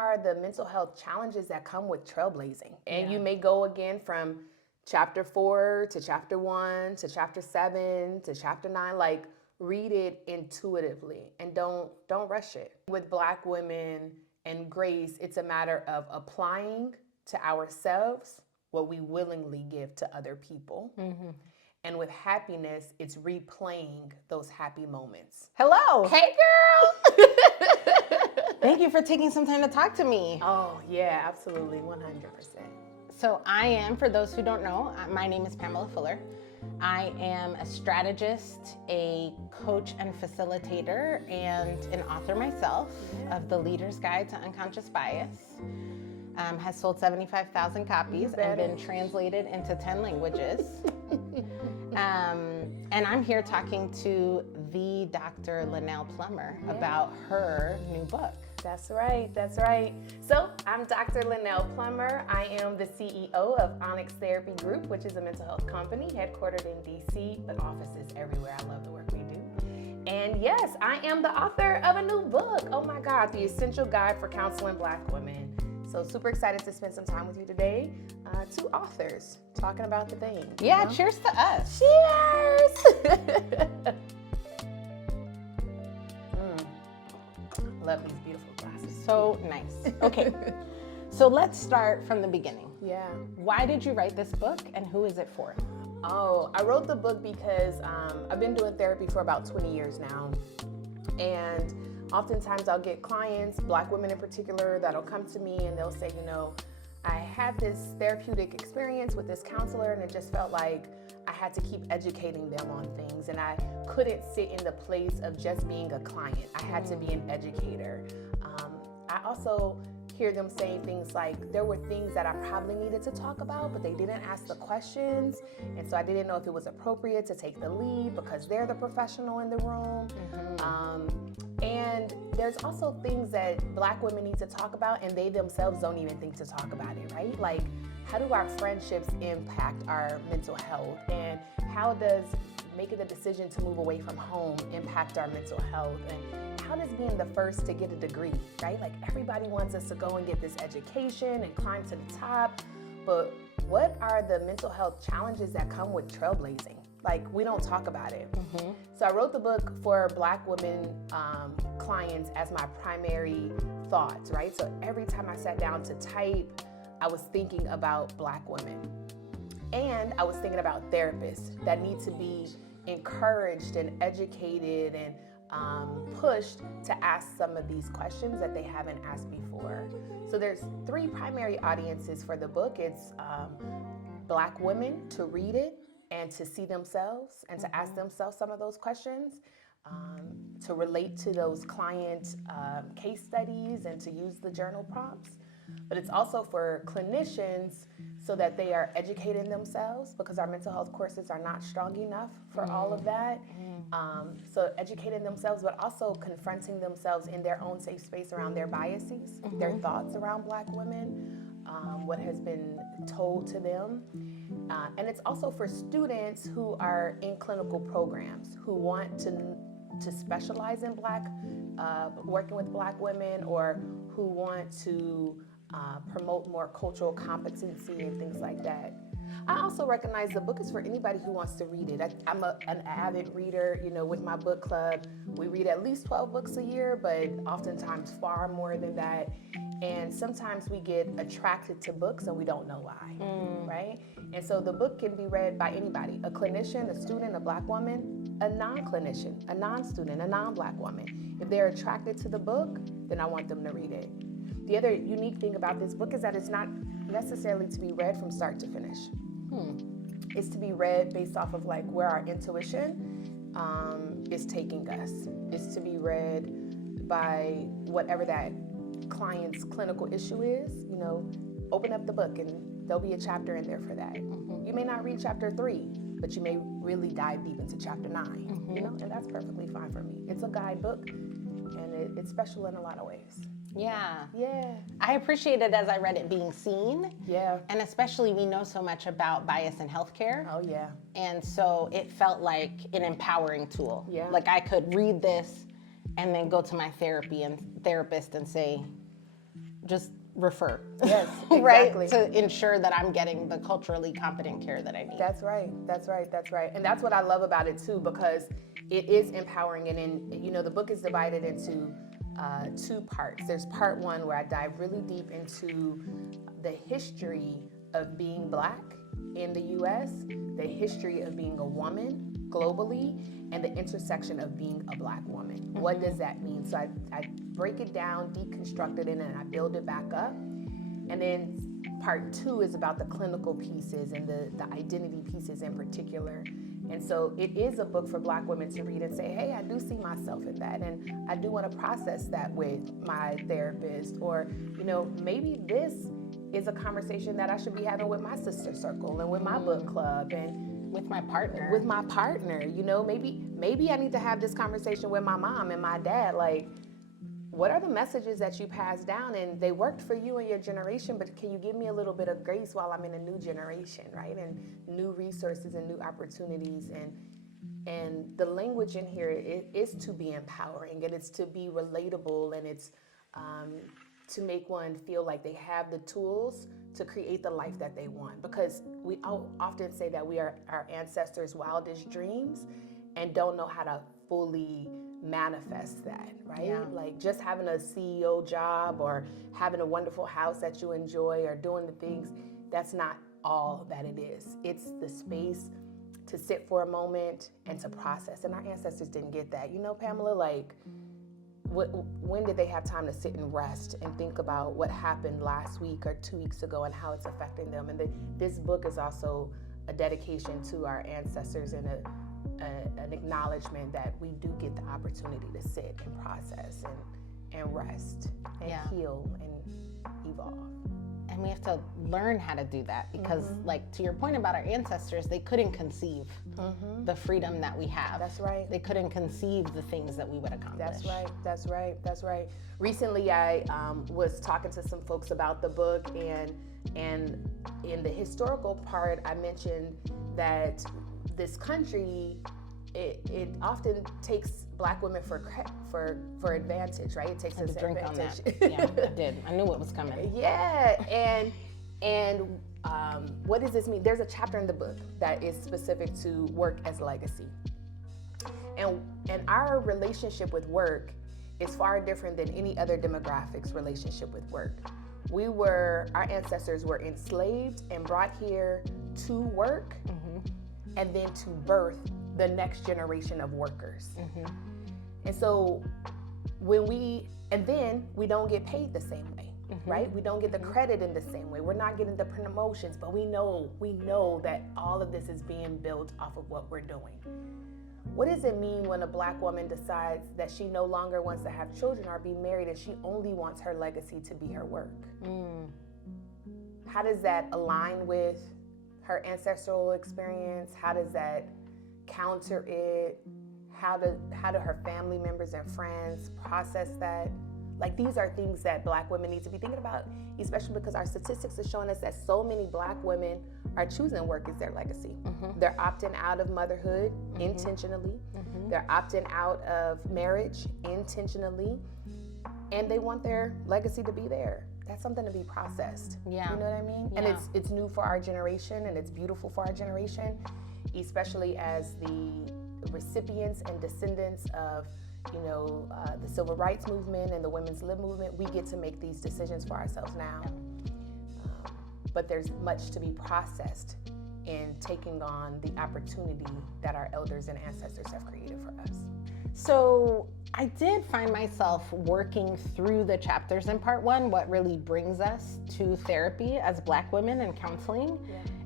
are the mental health challenges that come with trailblazing? And Yeah. you may go again from chapter 4 to chapter 1 to chapter 7 to chapter 9. Like, read it intuitively and don't rush it. With Black women and grace, it's a matter of applying to ourselves what we willingly give to other people. And with happiness, it's replaying those happy moments. Hello. Hey, girl. Thank you for taking some time to talk to me. Oh, yeah, absolutely, 100%. So I am, for those who don't know, my name is Pamela Fuller. I am a strategist, a coach and facilitator, and an author myself of The Leader's Guide to Unconscious Bias. Has sold 75,000 copies and been translated into 10 languages. And I'm here talking to the Dr. LaNail Plummer about her new book. That's right, that's right. So I'm Dr. LaNail Plummer. I am the CEO of Onyx Therapy Group, which is a mental health company headquartered in DC, but offices everywhere. I love the work we do. And yes, I am the author of a new book. Oh my God, The Essential Guide for Counseling Black Women. So super excited to spend some time with you today. Two authors talking about the thing. Yeah, cheers to us. Cheers! Love these beautiful glasses. So nice. Okay, so let's start from the beginning. Yeah. Why did you write this book and who is it for? Oh, I wrote the book because I've been doing therapy for about 20 years now. And oftentimes I'll get clients, Black women in particular, that'll come to me and they'll say, you know, I had this therapeutic experience with this counselor and it just felt like I had to keep educating them on things and I couldn't sit in the place of just being a client. I had to be an educator. I also hear them saying things like there were things that I probably needed to talk about, but they didn't ask the questions. And so I didn't know if it was appropriate to take the lead because they're the professional in the room. And there's also things that Black women need to talk about and they themselves don't even think to talk about it, right? Like, how do our friendships impact our mental health? And how does making the decision to move away from home impact our mental health? And how does being the first to get a degree, right? Like, everybody wants us to go and get this education and climb to the top, but what are the mental health challenges that come with trailblazing? Like, we don't talk about it. So I wrote the book for Black women clients as my primary thoughts, right? So every time I sat down to type, I was thinking about Black women. And I was thinking about therapists that need to be encouraged and educated and pushed to ask some of these questions that they haven't asked before. So there's 3 primary audiences for the book. It's Black women to read it and to see themselves and to ask themselves some of those questions, to relate to those client case studies and to use the journal prompts. But it's also for clinicians so that they are educating themselves because our mental health courses are not strong enough for all of that. So educating themselves, but also confronting themselves in their own safe space around their biases, their thoughts around Black women, what has been told to them. And it's also for students who are in clinical programs, who want to specialize in working with Black women, or who want to promote more cultural competency and things like that. I also recognize the book is for anybody who wants to read it. I'm an avid reader. You know, with my book club, we read at least 12 books a year, but oftentimes far more than that. And sometimes we get attracted to books and we don't know why, right? And so the book can be read by anybody, a clinician, a student, a Black woman, a non-clinician, a non-student, a non-Black woman. If they're attracted to the book, then I want them to read it. The other unique thing about this book is that it's not necessarily to be read from start to finish. It's to be read based off of like where our intuition is taking us. It's to be read by whatever that client's clinical issue is. You know, open up the book and there'll be a chapter in there for that. You may not read chapter 3, but you may really dive deep into chapter 9, you know, and that's perfectly fine for me. It's a guidebook and it's special in a lot of ways. Yeah. Yeah. I appreciate it as I read it being seen. Yeah. And especially we know so much about bias in healthcare. Oh, yeah. And so it felt like an empowering tool. Yeah. Like I could read this and then go to my therapist and say, just refer. Yes, right? exactly. To ensure that I'm getting the culturally competent care that I need. That's right. And that's what I love about it too, because it is empowering. And the book is divided into two parts. There's part one where I dive really deep into the history of being Black in the U.S., the history of being a woman globally, and the intersection of being a Black woman. Mm-hmm. What does that mean? So I break it down, deconstruct it, and I build it back up. And then part two is about the clinical pieces and the identity pieces in particular. And so it is a book for Black women to read and say, hey, I do see myself in that, and I do want to process that with my therapist, or, maybe this is a conversation that I should be having with my sister circle and with my book club and with my partner. Maybe I need to have this conversation with my mom and my dad. Like, what are the messages that you passed down, and they worked for you and your generation, but can you give me a little bit of grace while I'm in a new generation, right? And new resources and new opportunities, and the language in here is to be empowering, and it's to be relatable, and it's to make one feel like they have the tools to create the life that they want. Because we often say that we are our ancestors' wildest dreams and don't know how to fully manifest that, right? Yeah. Like just having a CEO job or having a wonderful house that you enjoy or doing the things, that's not all that it is. It's the space to sit for a moment and to process. And our ancestors didn't get that. Pamela, like, when did they have time to sit and rest and think about what happened last week or 2 weeks ago and how it's affecting them? And this book is also a dedication to our ancestors and an acknowledgement that we do get the opportunity to sit and process and rest and heal and evolve. And we have to learn how to do that because, like, to your point about our ancestors, they couldn't conceive the freedom that we have. That's right. They couldn't conceive the things that we would accomplish. That's right. Recently, I was talking to some folks about the book, and in the historical part, I mentioned that this country, it often takes Black women for advantage, right? It takes us advantage. On that. Yeah, I did. I knew it was coming. Yeah, and what does this mean? There's a chapter in the book that is specific to work as legacy, and our relationship with work is far different than any other demographic's relationship with work. Our ancestors were enslaved and brought here to work, and then to birth the next generation of workers. And so then we don't get paid the same way, right? We don't get the credit in the same way. We're not getting the promotions, but we know that all of this is being built off of what we're doing. What does it mean when a Black woman decides that she no longer wants to have children or be married, and she only wants her legacy to be her work? How does that align with her ancestral experience? How does that counter it? How do her family members and friends process that? Like, these are things that Black women need to be thinking about, especially because our statistics are showing us that so many Black women are choosing work as their legacy. They're opting out of motherhood intentionally. They're opting out of marriage intentionally, and they want their legacy to be there. That's something to be processed. Yeah. You know what I mean? Yeah. And it's new for our generation, and it's beautiful for our generation, especially as the recipients and descendants of the civil rights movement and the women's lib movement. We get to make these decisions for ourselves now. But there's much to be processed in taking on the opportunity that our elders and ancestors have created for us. So I did find myself working through the chapters in part one, what really brings us to therapy as Black women and counseling.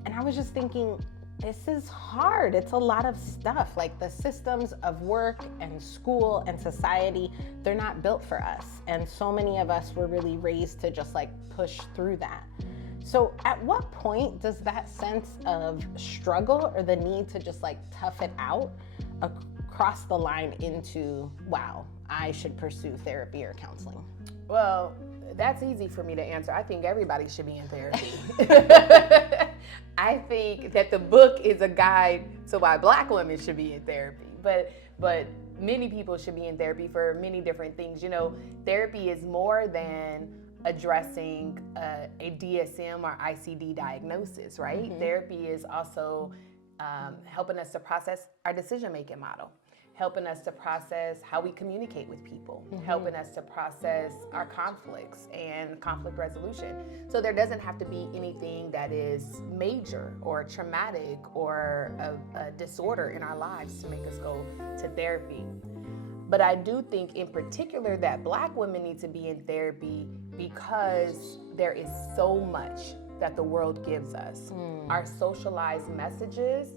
And I was just thinking, this is hard. It's a lot of stuff. Like, the systems of work and school and society, they're not built for us. And so many of us were really raised to just like push through that. So at what point does that sense of struggle or the need to just like tough it out cross the line into, wow, I should pursue therapy or counseling? Well, that's easy for me to answer. I think everybody should be in therapy. I think that the book is a guide to why Black women should be in therapy, but many people should be in therapy for many different things. Therapy is more than addressing a DSM or ICD diagnosis, right? Therapy is also helping us to process our decision-making model, helping us to process how we communicate with people, helping us to process our conflicts and conflict resolution. So there doesn't have to be anything that is major or traumatic or a disorder in our lives to make us go to therapy. But I do think in particular that Black women need to be in therapy because there is so much that the world gives us. Our socialized messages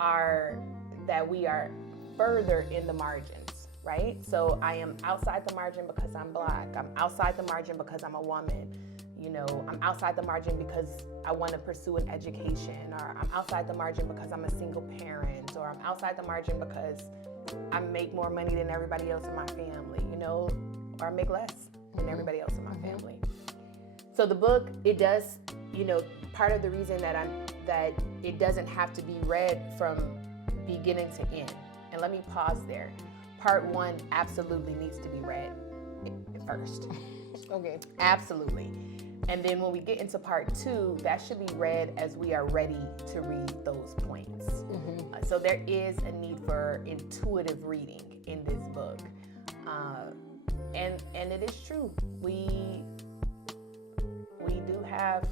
are that we are further in the margins, right? So I am outside the margin because I'm Black. I'm outside the margin because I'm a woman. You know, I'm outside the margin because I want to pursue an education, or I'm outside the margin because I'm a single parent, or I'm outside the margin because I make more money than everybody else in my family, you know, or I make less than everybody else in my family. So the book, it does, you know, part of the reason that it doesn't have to be read from beginning to end. And let me pause there. Part 1 absolutely needs to be read first. Okay. Absolutely. And then when we get into part 2, that should be read as we are ready to read those points. So there is a need for intuitive reading in this book. And it is true. We do have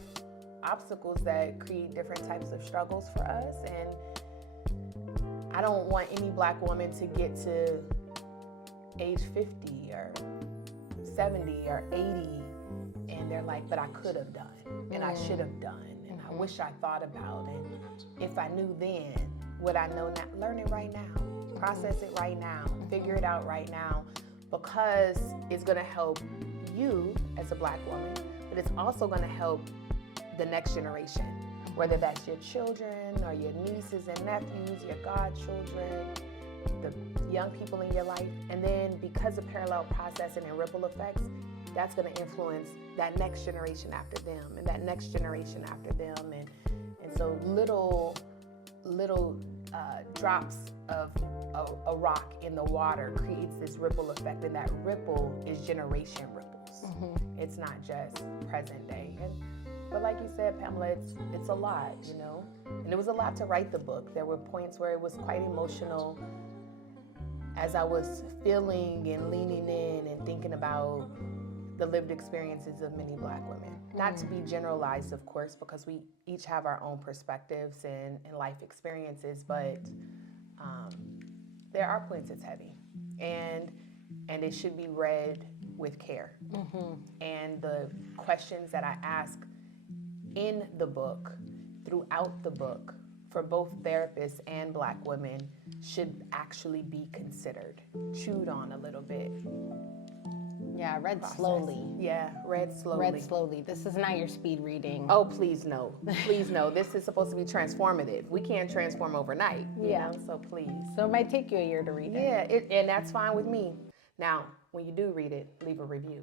obstacles that create different types of struggles for us, and I don't want any Black woman to get to age 50 or 70 or 80 and they're like, but I could have done, and I should have done, and I wish I thought about it. If I knew then what I know now, learn it right now, process it right now, figure it out right now, because it's gonna help you as a Black woman, but it's also gonna help the next generation, whether that's your children or your nieces and nephews, your godchildren, the young people in your life. And then because of parallel processing and ripple effects, that's going to influence that next generation after them and that next generation after them. And so little drops of a rock in the water creates this ripple effect, and that ripple is generation ripples. It's not just present day. But like you said, Pamela, it's a lot, you know? And it was a lot to write the book. There were points where it was quite emotional as I was feeling and leaning in and thinking about the lived experiences of many Black women. Not to be generalized, of course, because we each have our own perspectives and life experiences, but there are points it's heavy. And it should be read with care. And the questions that I ask in the book, throughout the book, for both therapists and Black women should actually be considered, chewed on a little bit. Yeah, read slowly. Yeah, read slowly. Read slowly. This is not your speed reading. Oh, please no. Please no. This is supposed to be transformative. We can't transform overnight, you know, so please. So it might take you a year to read it. Yeah, and that's fine with me. Now, when you do read it, leave a review.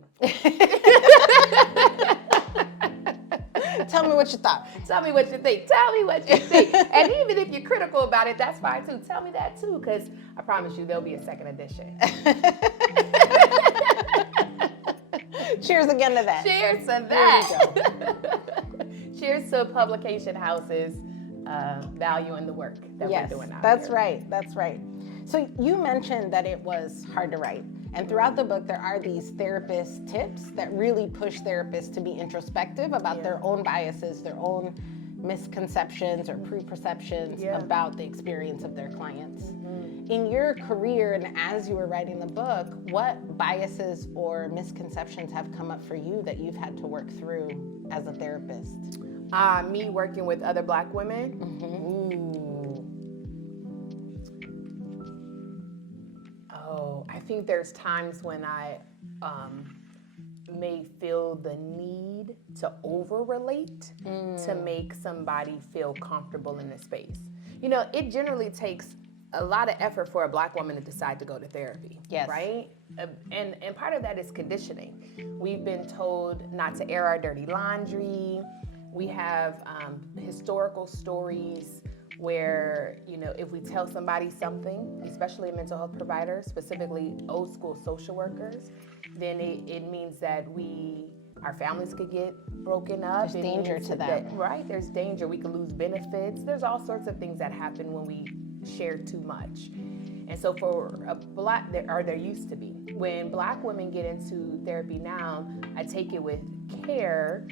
Tell me what you thought. Tell me what you think. Tell me what you think. And even if you're critical about it, that's fine too. Tell me that too, because I promise you there'll be a second edition. Cheers again to that. Cheers to that. Cheers to publication houses valuing the work that we're doing out that's here. right. That's right. So you mentioned that it was hard to write. And throughout the book, there are these therapist tips that really push therapists to be introspective about their own biases, their own misconceptions or preperceptions about the experience of their clients. In your career and as you were writing the book, what biases or misconceptions have come up for you that you've had to work through as a therapist? Me working with other Black women. I think there's times when I may feel the need to over-relate to make somebody feel comfortable in the space. You know, it generally takes a lot of effort for a Black woman to decide to go to therapy, right? And part of that is conditioning. We've been told not to air our dirty laundry. We have historical stories where, you know, if we tell somebody something, especially a mental health provider, specifically old school social workers, then it means that we Our families could get broken up. There's danger to that. Right? There's danger. We could lose benefits. There's all sorts of things that happen when we share too much. And so there used to be. When Black women get into therapy now, I take it with care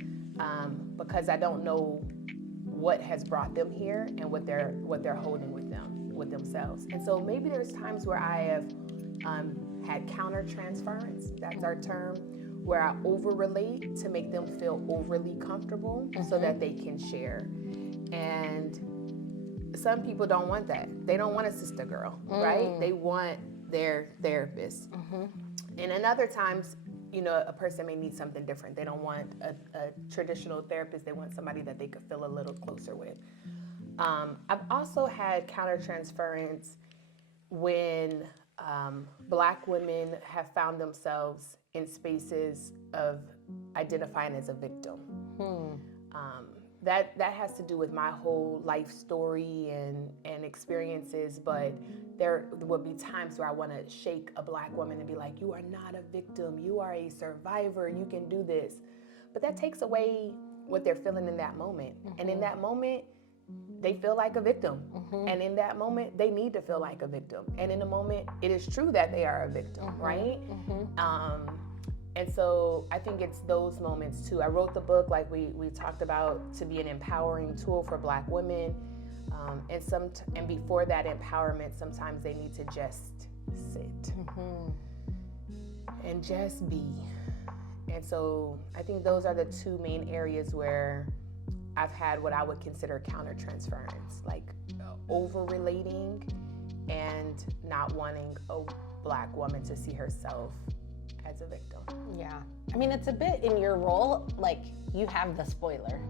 because I don't know what has brought them here and what they're holding with themselves. And so maybe there's times where I have had countertransference, that's our term, where I over-relate to make them feel overly comfortable so that they can share. And some people don't want that. They don't want a sister girl, right? They want their therapist. And in other times, a person may need something different. They don't want a traditional therapist. They want somebody that they could feel a little closer with. I've also had countertransference when Black women have found themselves in spaces of identifying as a victim. That has to do with my whole life story and experiences, but there will be times where I want to shake a Black woman and be like, you are not a victim, you are a survivor, you can do this. But that takes away what they're feeling in that moment. And in that moment, they feel like a victim. And in that moment, they need to feel like a victim. And in the moment, it is true that they are a victim, right? And so I think it's those moments too. I wrote the book, like we talked about, to be an empowering tool for Black women. And before that empowerment, sometimes they need to just sit and just be. And so I think those are the two main areas where I've had what I would consider countertransference, like over-relating and not wanting a Black woman to see herself as a victim. Yeah. I mean, it's a bit in your role, like you have the spoiler,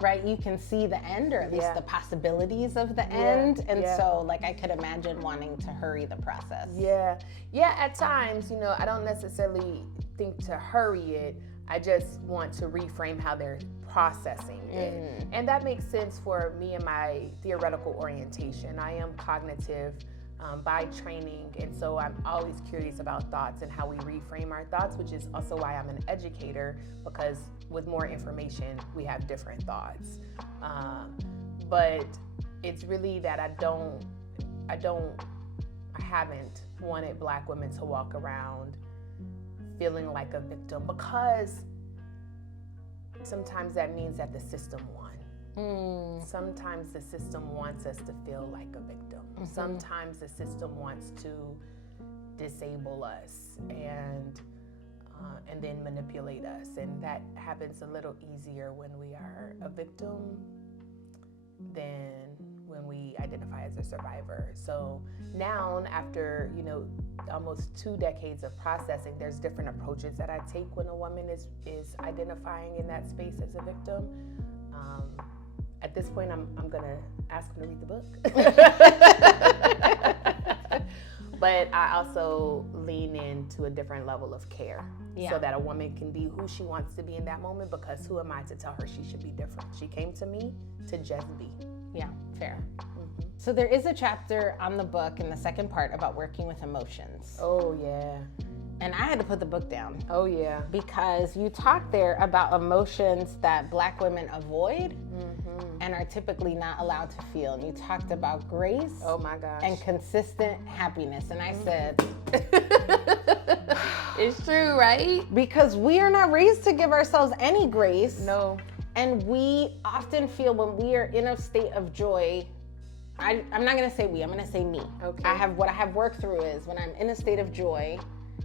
right? You can see the end, or at least the possibilities of the end. And so like I could imagine wanting to hurry the process. Yeah, at times, I don't necessarily think to hurry it. I just want to reframe how they're processing it. And that makes sense for me and my theoretical orientation. I am cognitive by training, and so I'm always curious about thoughts and how we reframe our thoughts, which is also why I'm an educator, because with more information, we have different thoughts. But it's really that I haven't wanted Black women to walk around feeling like a victim, because sometimes that means that the system won. Sometimes the system wants us to feel like a victim. Sometimes the system wants to disable us and then manipulate us, and that happens a little easier when we are a victim than when we identify as a survivor. So now, after almost 2 decades of processing, there's different approaches that I take when a woman is identifying in that space as a victim. At this point, I'm gonna ask them to read the book. But I also lean into a different level of care so that a woman can be who she wants to be in that moment, because who am I to tell her she should be different? She came to me to just be. Yeah, fair. So there is a chapter on the book in the second part about working with emotions. Oh, yeah. And I had to put the book down. Oh, yeah. Because you talk there about emotions that Black women avoid and are typically not allowed to feel. And you talked about grace. Oh, my gosh. And consistent happiness. And I said, it's true, right? Because we are not raised to give ourselves any grace. No. And we often feel when we are in a state of joy, I'm not going to say we, I'm going to say me. Okay. What I have worked through is when I'm in a state of joy,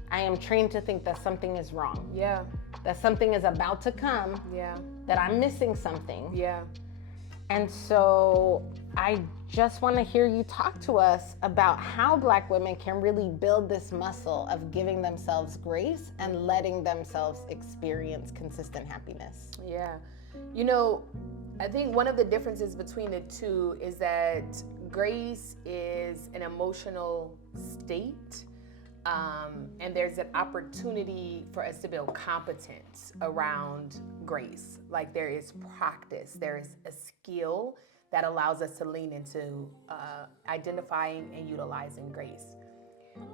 I am trained to think that something is wrong. Yeah. That something is about to come. Yeah. That I'm missing something. Yeah. And so I just want to hear you talk to us about how Black women can really build this muscle of giving themselves grace and letting themselves experience consistent happiness. Yeah. I think one of the differences between the two is that grace is an emotional state. And there's an opportunity for us to build competence around grace. Like there is practice, there is a skill that allows us to lean into identifying and utilizing grace.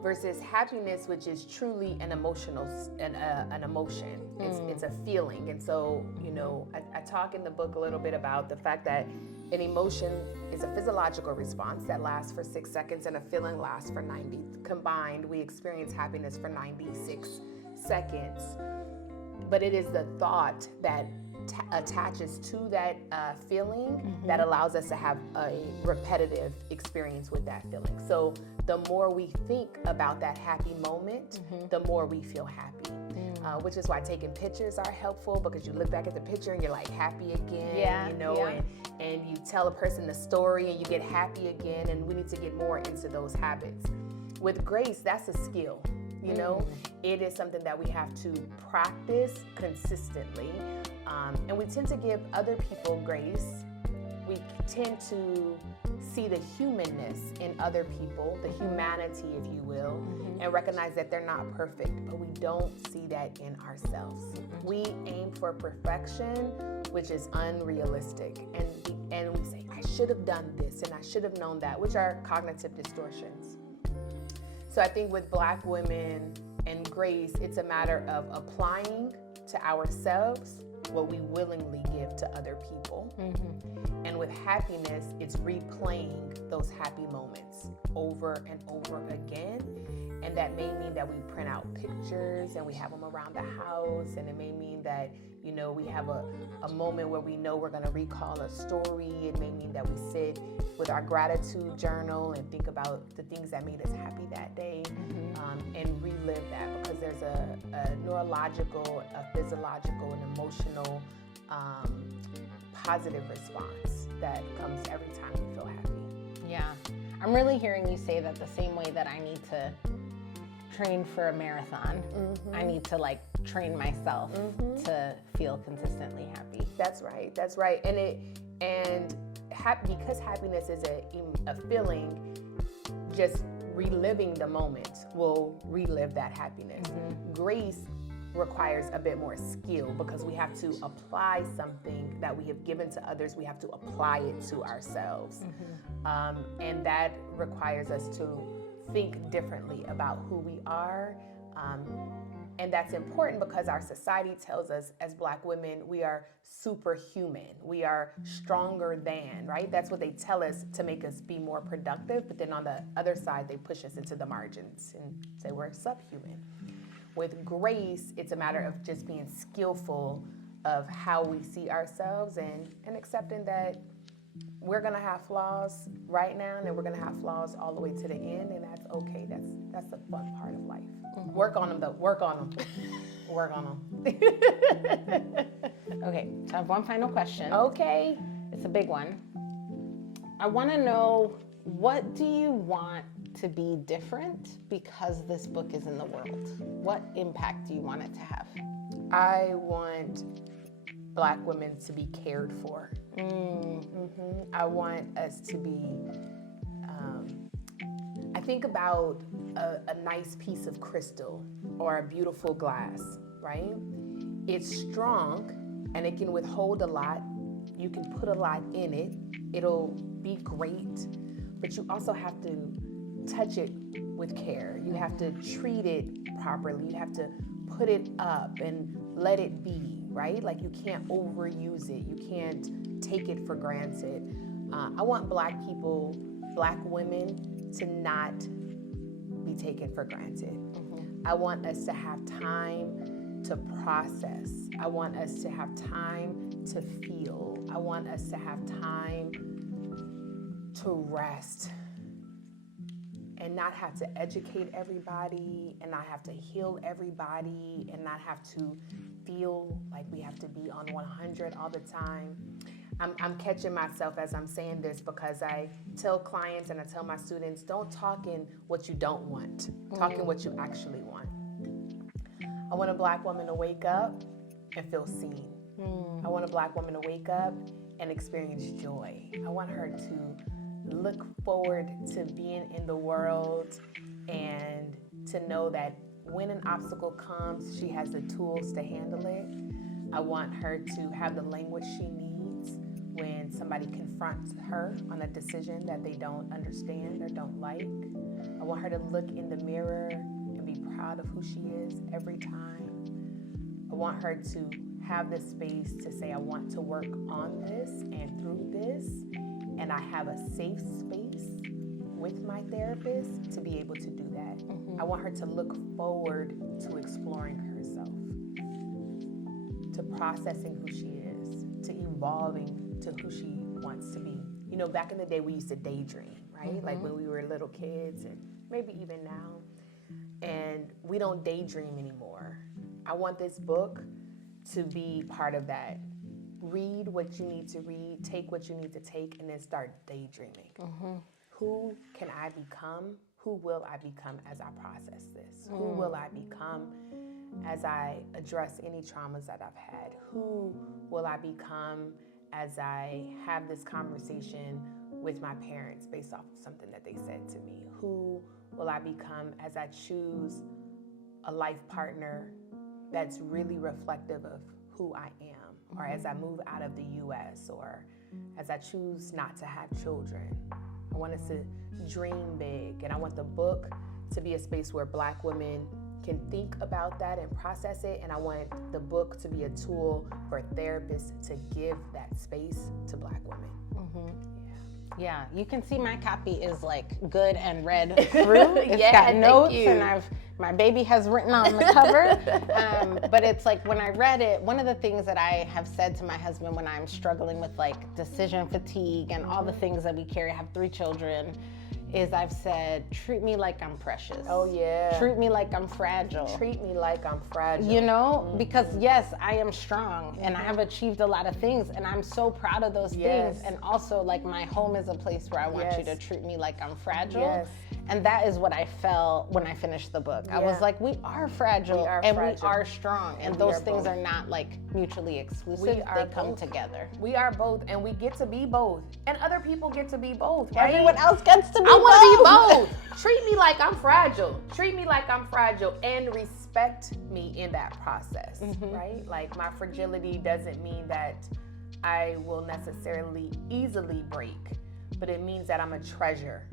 versus happiness, which is truly an emotional, an emotion. It's a feeling. And so, you know, I talk in the book a little bit about the fact that an emotion is a physiological response that lasts for 6 seconds and a feeling lasts for 90. Combined, we experience happiness for 96 seconds. But it is the thought that attaches to that feeling that allows us to have a repetitive experience with that feeling. So the more we think about that happy moment, the more we feel happy. Which is why taking pictures are helpful, because you look back at the picture and you're like happy again, you know, and you tell a person the story and you get happy again. And we need to get more into those habits. With grace, that's a skill. You know, it is something that we have to practice consistently. And we tend to give other people grace. We tend to see the humanness in other people, the humanity, if you will, and recognize that they're not perfect, but we don't see that in ourselves. We aim for perfection, which is unrealistic. And we say, I should have done this and I should have known that, which are cognitive distortions. So I think with Black women and grace, it's a matter of applying to ourselves what we willingly give to other people. And with happiness, it's replaying those happy moments over and over again. And that may mean that we print out pictures and we have them around the house. And it may mean that, you know, we have a moment where we know we're going to recall a story. It may mean that we sit with our gratitude journal and think about the things that made us happy that day, and relive that, because there's a neurological, a physiological, and emotional positive response that comes every time we feel happy. Yeah. I'm really hearing you say that the same way that I need to train for a marathon, I need to like train myself to feel consistently happy. That's right. That's right. Because happiness is a feeling, just reliving the moment will relive that happiness. Grace requires a bit more skill, because we have to apply something that we have given to others. We have to apply it to ourselves. And that requires us to think differently about who we are. And that's important because our society tells us as Black women, we are superhuman. We are stronger than, right? That's what they tell us to make us be more productive. But then on the other side, they push us into the margins and say we're subhuman. With grace, it's a matter of just being skillful of how we see ourselves and accepting that we're gonna have flaws right now, and then we're gonna have flaws all the way to the end, and that's okay. That's the fun part of life. Work on them though. Work on them. Work on them. Okay, so I have one final question. Okay. It's a big one. I want to know, what do you want to be different because this book is in the world? What impact do you want it to have? I want Black women to be cared for. I want us to be, I think about a nice piece of crystal or a beautiful glass, right? It's strong and it can withhold a lot. You can put a lot in it. It'll be great, but you also have to touch it with care. You have to treat it properly. You have to put it up and let it be, right? Like you can't overuse it. You can't take it for granted. I want Black people, Black women to not be taken for granted. I want us to have time to process. I want us to have time to feel. I want us to have time to rest and not have to educate everybody and not have to heal everybody and not have to feel like we have to be on 100 all the time. I'm catching myself as I'm saying this because I tell clients and I tell my students, don't talk in what you don't want, talk in what you actually want. I want a Black woman to wake up and feel seen. I want a Black woman to wake up and experience joy. I want her to look forward to being in the world and to know that when an obstacle comes, she has the tools to handle it. I want her to have the language she needs when somebody confronts her on a decision that they don't understand or don't like. I want her to look in the mirror and be proud of who she is every time. I want her to have the space to say, I want to work on this and through this, and I have a safe space with my therapist to be able to do that. I want her to look forward to exploring herself, to processing who she is, to evolving to who she wants to be. You know, back in the day, we used to daydream, right? Like when we were little kids, and maybe even now. And we don't daydream anymore. I want this book to be part of that. Read what you need to read, take what you need to take, and then start daydreaming. Who can I become? Who will I become as I process this? Who will I become as I address any traumas that I've had? Who will I become as I have this conversation with my parents based off of something that they said to me? Who will I become as I choose a life partner that's really reflective of who I am? Or as I move out of the US, or as I choose not to have children? I want us to dream big, and I want the book to be a space where Black women can think about that and process it, and I want the book to be a tool for therapists to give that space to Black women. Yeah, you can see my copy is like good and read through. It's got notes, and my baby has written on the cover. But it's like when I read it, one of the things that I have said to my husband when I'm struggling with like decision fatigue and all the things that we carry, I have 3 children, is I've said, treat me like I'm precious. Oh yeah. Treat me like I'm fragile. Treat me like I'm fragile. You know, because yes, I am strong and I have achieved a lot of things, and I'm so proud of those things. And also, like, my home is a place where I want you to treat me like I'm fragile. And that is what I felt when I finished the book. I was like, we are fragile, we are strong. And those things are not like mutually exclusive. They come together. We are both, and we get to be both. And other people get to be both, right? Everyone else gets to be both. I want to be both. Treat me like I'm fragile. Treat me like I'm fragile, and respect me in that process, right? Like, my fragility doesn't mean that I will necessarily easily break, but it means that I'm a treasure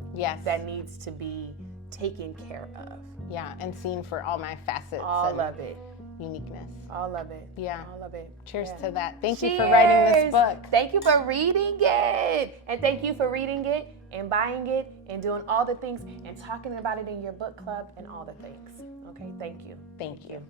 that needs to be taken care of. Yeah, and seen for all my facets. All of it. Uniqueness. All of it. Yeah. All of it. Cheers to that. Thank you for writing this book. Thank you for reading it. And thank you for reading it and buying it and doing all the things and talking about it in your book club and all the things. Okay, thank you. Thank you.